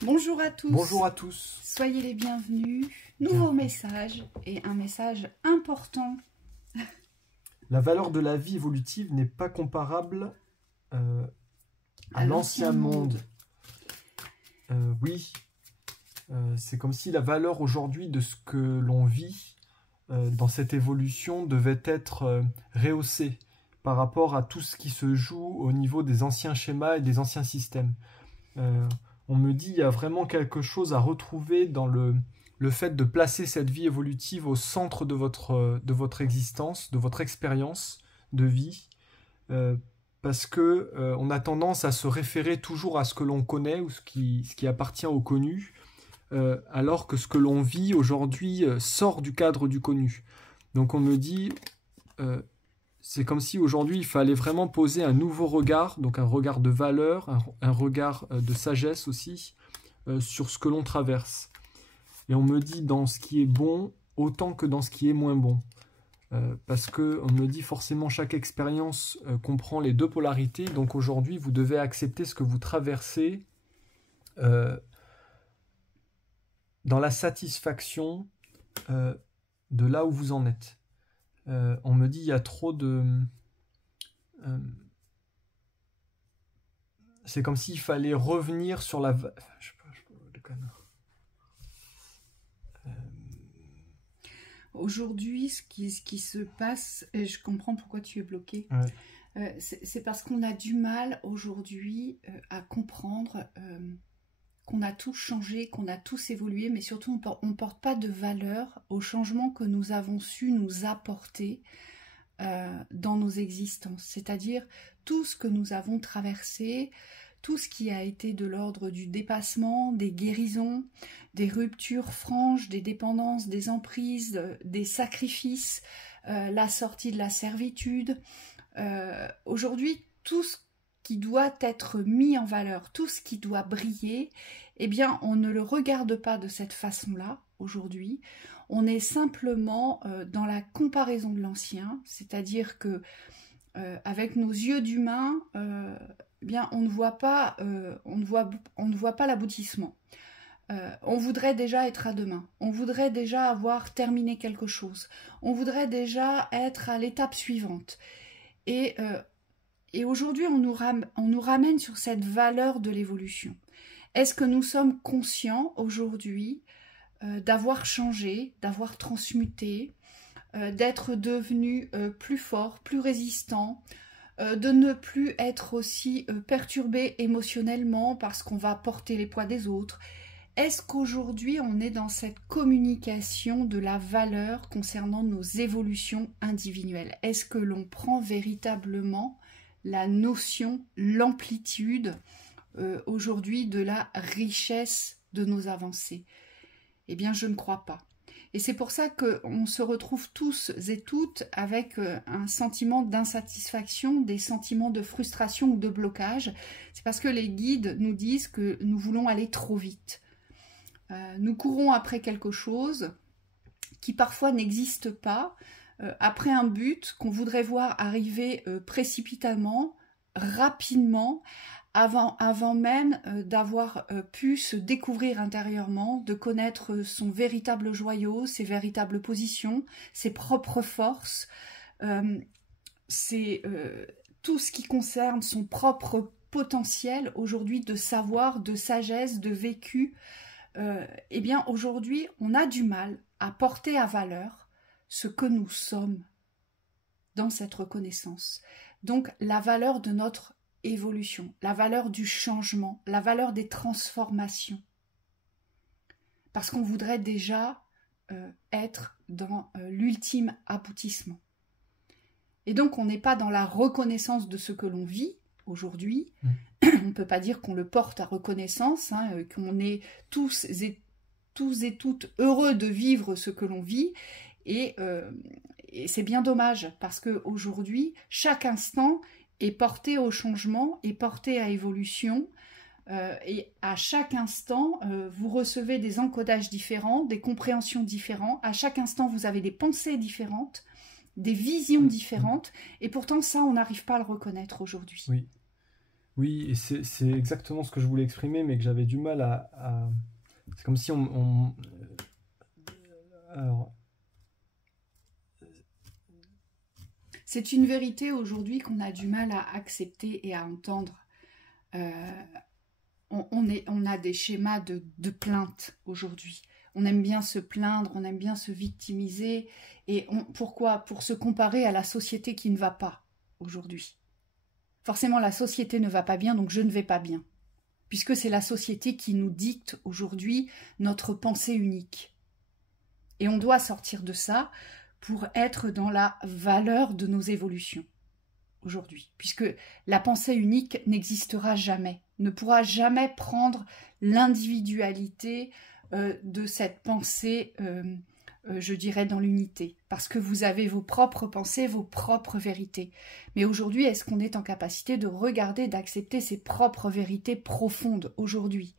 Bonjour à tous. Bonjour à tous. Soyez les bienvenus. Nouveau message et un message important. La valeur de la vie évolutive n'est pas comparable à l'ancien monde. Oui, c'est comme si la valeur aujourd'hui de ce que l'on vit dans cette évolution devait être rehaussée par rapport à tout ce qui se joue au niveau des anciens schémas et des anciens systèmes. On me dit qu'il y a vraiment quelque chose à retrouver dans le fait de placer cette vie évolutive au centre de votre existence, de votre expérience de vie, parce que on a tendance à se référer toujours à ce que l'on connaît ou ce qui appartient au connu, alors que ce que l'on vit aujourd'hui sort du cadre du connu. Donc on me dit, c'est comme si aujourd'hui il fallait vraiment poser un nouveau regard, donc un regard de valeur, un regard de sagesse aussi, sur ce que l'on traverse. Et on me dit dans ce qui est bon autant que dans ce qui est moins bon. Parce qu'on me dit forcément chaque expérience comprend les deux polarités, donc aujourd'hui vous devez accepter ce que vous traversez dans la satisfaction de là où vous en êtes. On me dit il y a trop de... c'est comme s'il fallait revenir sur la... Je sais pas, Aujourd'hui, ce qui se passe, et je comprends pourquoi tu es bloqué, ouais. C'est parce qu'on a du mal aujourd'hui à comprendre qu'on a tous changé, qu'on a tous évolué, mais surtout on ne porte pas de valeur au changement que nous avons su nous apporter dans nos existences. C'est-à-dire tout ce que nous avons traversé, tout ce qui a été de l'ordre du dépassement, des guérisons, des ruptures franches, des dépendances, des emprises, des sacrifices, la sortie de la servitude. Aujourd'hui, tout ce qui doit être mis en valeur, tout ce qui doit briller, eh bien, on ne le regarde pas de cette façon-là aujourd'hui. On est simplement dans la comparaison de l'ancien, c'est-à-dire que avec nos yeux d'humain, eh bien, on ne voit pas l'aboutissement. On voudrait déjà être à demain, on voudrait déjà avoir terminé quelque chose, on voudrait déjà être à l'étape suivante. Et aujourd'hui, on nous ramène sur cette valeur de l'évolution. Est-ce que nous sommes conscients aujourd'hui d'avoir changé, d'avoir transmuté, d'être devenu plus fort, plus résistant, de ne plus être aussi perturbé émotionnellement parce qu'on va porter les poids des autres? Est-ce qu'aujourd'hui on est dans cette communication de la valeur concernant nos évolutions individuelles? Est-ce que l'on prend véritablement la notion, l'amplitude aujourd'hui de la richesse de nos avancées? Eh bien, je ne crois pas. Et c'est pour ça qu'on se retrouve tous et toutes avec un sentiment d'insatisfaction, des sentiments de frustration ou de blocage. C'est parce que les guides nous disent que nous voulons aller trop vite. Nous courons après quelque chose qui parfois n'existe pas, après un but qu'on voudrait voir arriver précipitamment, rapidement, avant même d'avoir pu se découvrir intérieurement, de connaître son véritable joyau, ses véritables positions, ses propres forces, c'est tout ce qui concerne son propre potentiel aujourd'hui de savoir, de sagesse, de vécu. Eh bien aujourd'hui, on a du mal à porter à valeur ce que nous sommes dans cette reconnaissance. Donc la valeur de notre évolution, la valeur du changement, la valeur des transformations. Parce qu'on voudrait déjà être dans l'ultime aboutissement. Et donc on n'est pas dans la reconnaissance de ce que l'on vit aujourd'hui. On ne peut pas dire qu'on le porte à reconnaissance, hein, qu'on est tous et toutes heureux de vivre ce que l'on vit. Et c'est bien dommage, parce qu'aujourd'hui, chaque instant est porté au changement, est porté à évolution. Et à chaque instant, vous recevez des encodages différents, des compréhensions différentes. À chaque instant, vous avez des pensées différentes, des visions différentes. Et pourtant, ça, on n'arrive pas à le reconnaître aujourd'hui. Oui. Oui, et c'est exactement ce que je voulais exprimer, mais que j'avais du mal à... C'est comme si alors, C'est une vérité aujourd'hui qu'on a du mal à accepter et à entendre. Euh, on a des schémas de plainte aujourd'hui. On aime bien se plaindre, on aime bien se victimiser. Et pourquoi? Pour se comparer à la société qui ne va pas aujourd'hui. Forcément, la société ne va pas bien, donc je ne vais pas bien. Puisque c'est la société qui nous dicte aujourd'hui notre pensée unique. Et on doit sortir de ça pour être dans la valeur de nos évolutions aujourd'hui. Puisque la pensée unique n'existera jamais, ne pourra jamais prendre l'individualité de cette pensée, je dirais, dans l'unité. Parce que vous avez vos propres pensées, vos propres vérités. Mais aujourd'hui, est-ce qu'on est en capacité de regarder, d'accepter ses propres vérités profondes aujourd'hui?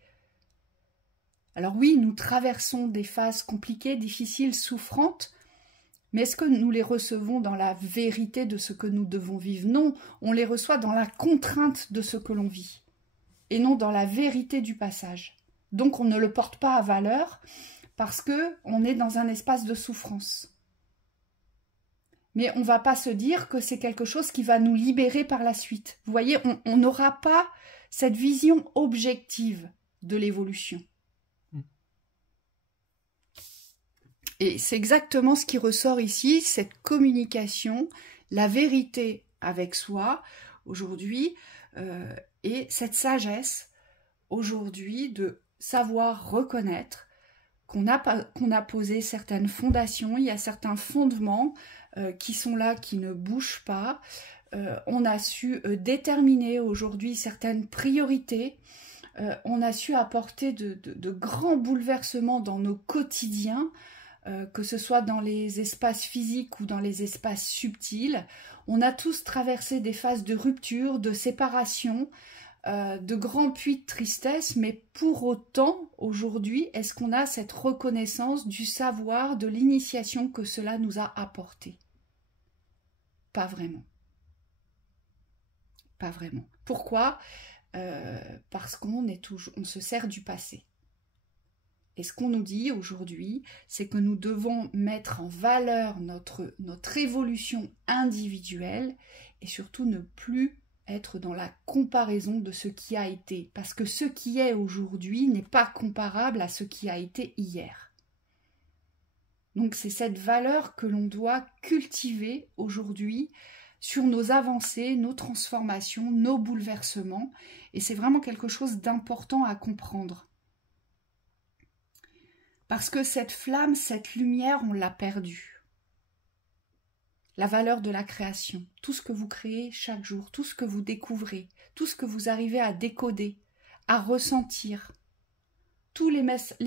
Alors oui, nous traversons des phases compliquées, difficiles, souffrantes, mais est-ce que nous les recevons dans la vérité de ce que nous devons vivre? Non, on les reçoit dans la contrainte de ce que l'on vit, et non dans la vérité du passage. Donc on ne le porte pas à valeur parce qu'on est dans un espace de souffrance. Mais on ne va pas se dire que c'est quelque chose qui va nous libérer par la suite. Vous voyez, on n'aura pas cette vision objective de l'évolution. Et c'est exactement ce qui ressort ici, cette communication, la vérité avec soi aujourd'hui, et cette sagesse aujourd'hui de savoir reconnaître qu'on a posé certaines fondations, il y a certains fondements qui sont là, qui ne bougent pas. On a su déterminer aujourd'hui certaines priorités. On a su apporter de grands bouleversements dans nos quotidiens, que ce soit dans les espaces physiques ou dans les espaces subtils. On a tous traversé des phases de rupture, de séparation, de grands puits de tristesse, mais pour autant, aujourd'hui, est-ce qu'on a cette reconnaissance du savoir, de l'initiation que cela nous a apporté? Pas vraiment. Pas vraiment. Pourquoi? Parce qu'on se sert du passé. Et ce qu'on nous dit aujourd'hui, c'est que nous devons mettre en valeur notre évolution individuelle et surtout ne plus être dans la comparaison de ce qui a été. Parce que ce qui est aujourd'hui n'est pas comparable à ce qui a été hier. Donc c'est cette valeur que l'on doit cultiver aujourd'hui sur nos avancées, nos transformations, nos bouleversements. Et c'est vraiment quelque chose d'important à comprendre. Parce que cette flamme, cette lumière, on l'a perdue. La valeur de la création, tout ce que vous créez chaque jour, tout ce que vous découvrez, tout ce que vous arrivez à décoder, à ressentir, tous les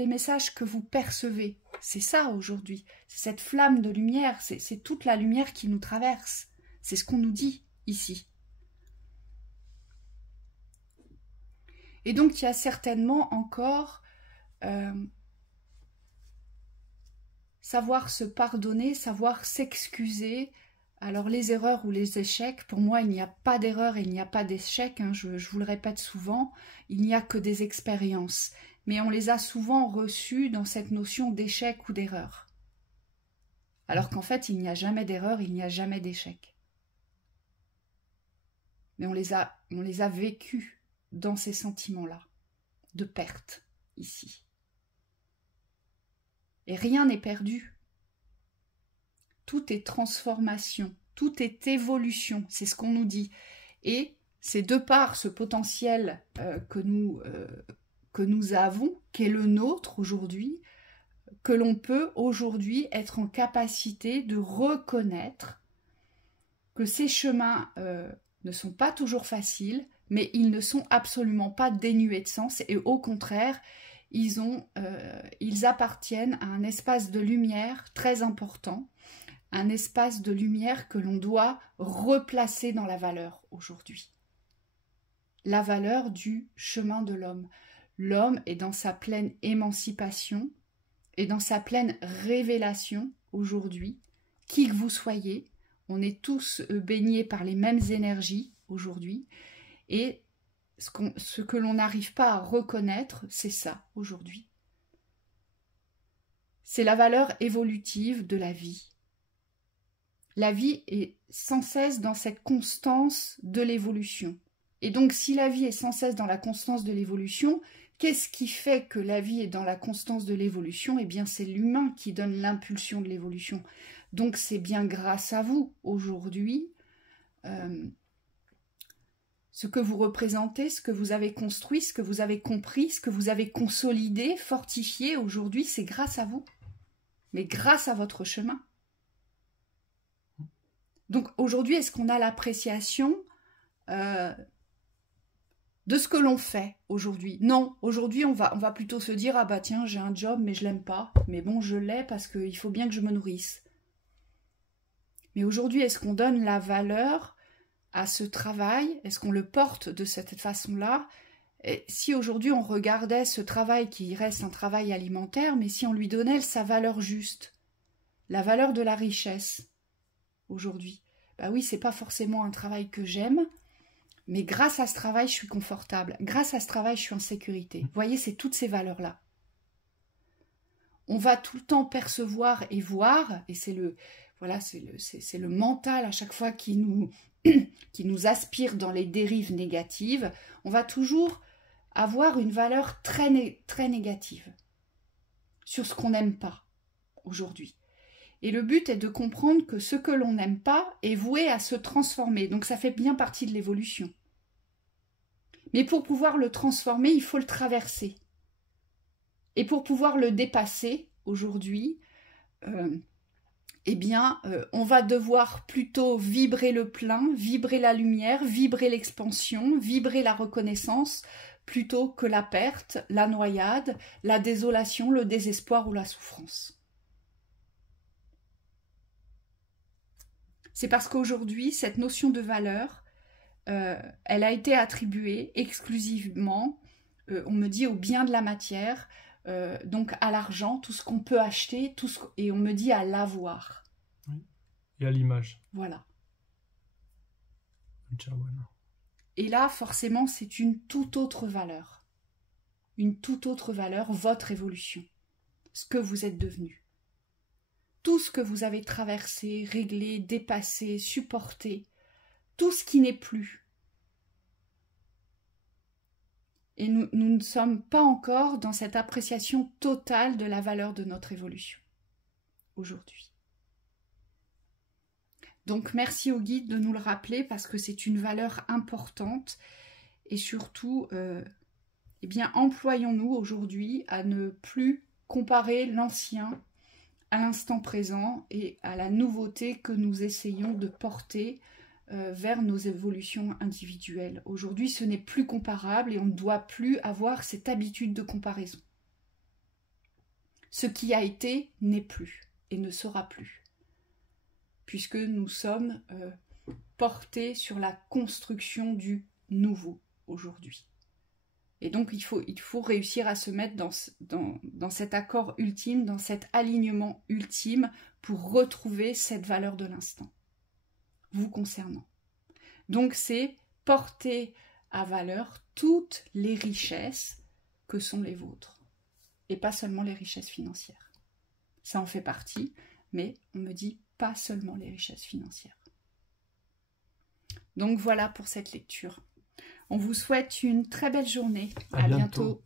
messages que vous percevez, c'est ça aujourd'hui. C'est cette flamme de lumière, c'est toute la lumière qui nous traverse. C'est ce qu'on nous dit ici. Et donc il y a certainement encore... savoir se pardonner, savoir s'excuser. Alors les erreurs ou les échecs, pour moi il n'y a pas d'erreur et il n'y a pas d'échec, hein, je vous le répète souvent, il n'y a que des expériences. Mais on les a souvent reçues dans cette notion d'échec ou d'erreur. Alors qu'en fait il n'y a jamais d'erreur, il n'y a jamais d'échec. Mais on les a vécues dans ces sentiments-là, de perte, ici. Et rien n'est perdu. Tout est transformation, tout est évolution, c'est ce qu'on nous dit. Et c'est de par ce potentiel que nous avons, qu'est le nôtre aujourd'hui, que l'on peut aujourd'hui être en capacité de reconnaître que ces chemins ne sont pas toujours faciles, mais ils ne sont absolument pas dénués de sens, et au contraire, ils appartiennent à un espace de lumière très important, un espace de lumière que l'on doit replacer dans la valeur aujourd'hui. La valeur du chemin de l'homme. L'homme est dans sa pleine émancipation et dans sa pleine révélation aujourd'hui. Qui que vous soyez, on est tous baignés par les mêmes énergies aujourd'hui, et ce que l'on n'arrive pas à reconnaître, c'est ça aujourd'hui. C'est la valeur évolutive de la vie. La vie est sans cesse dans cette constance de l'évolution. Et donc, si la vie est sans cesse dans la constance de l'évolution, qu'est-ce qui fait que la vie est dans la constance de l'évolution? Eh bien, c'est l'humain qui donne l'impulsion de l'évolution. Donc, c'est bien grâce à vous, aujourd'hui, ce que vous représentez, ce que vous avez construit, ce que vous avez compris, ce que vous avez consolidé, fortifié, aujourd'hui, c'est grâce à vous. Mais grâce à votre chemin. Donc, aujourd'hui, est-ce qu'on a l'appréciation de ce que l'on fait aujourd'hui? Non, aujourd'hui on va plutôt se dire, ah bah tiens, j'ai un job mais je l'aime pas, mais bon je l'ai parce qu'il faut bien que je me nourrisse. Mais aujourd'hui, est-ce qu'on donne la valeur à ce travail? Est-ce qu'on le porte de cette façon-là? Et si aujourd'hui on regardait ce travail qui reste un travail alimentaire, mais si on lui donnait sa valeur juste, la valeur de la richesse aujourd'hui, bah oui, c'est pas forcément un travail que j'aime, mais grâce à ce travail, je suis confortable. Grâce à ce travail, je suis en sécurité. Vous voyez, c'est toutes ces valeurs-là. On va tout le temps percevoir et voir, et c'est le mental à chaque fois qui nous aspire dans les dérives négatives. On va toujours avoir une valeur très, très négative sur ce qu'on n'aime pas aujourd'hui. Et le but est de comprendre que ce que l'on n'aime pas est voué à se transformer. Donc ça fait bien partie de l'évolution. Mais pour pouvoir le transformer, il faut le traverser. Et pour pouvoir le dépasser, aujourd'hui, on va devoir plutôt vibrer le plein, vibrer la lumière, vibrer l'expansion, vibrer la reconnaissance, plutôt que la perte, la noyade, la désolation, le désespoir ou la souffrance. C'est parce qu'aujourd'hui, cette notion de valeur, elle a été attribuée exclusivement, on me dit, au bien de la matière, donc à l'argent, tout ce qu'on peut acheter, et on me dit à l'avoir. Oui. Et à l'image. Voilà. Et là, forcément, c'est une toute autre valeur. Une toute autre valeur, votre évolution. Ce que vous êtes devenu. Tout ce que vous avez traversé, réglé, dépassé, supporté, tout ce qui n'est plus. Et nous ne sommes pas encore dans cette appréciation totale de la valeur de notre évolution, aujourd'hui. Donc merci au guide de nous le rappeler parce que c'est une valeur importante et surtout, employons-nous aujourd'hui à ne plus comparer l'ancien à l'instant présent et à la nouveauté que nous essayons de porter vers nos évolutions individuelles. Aujourd'hui, ce n'est plus comparable et on ne doit plus avoir cette habitude de comparaison. Ce qui a été n'est plus et ne sera plus, puisque nous sommes portés sur la construction du nouveau aujourd'hui. Et donc, il faut réussir à se mettre dans cet accord ultime, dans cet alignement ultime pour retrouver cette valeur de l'instant, vous concernant. Donc, c'est porter à valeur toutes les richesses que sont les vôtres, et pas seulement les richesses financières. Ça en fait partie, mais on me dit pas seulement les richesses financières. Donc, voilà pour cette lecture. On vous souhaite une très belle journée. À bientôt.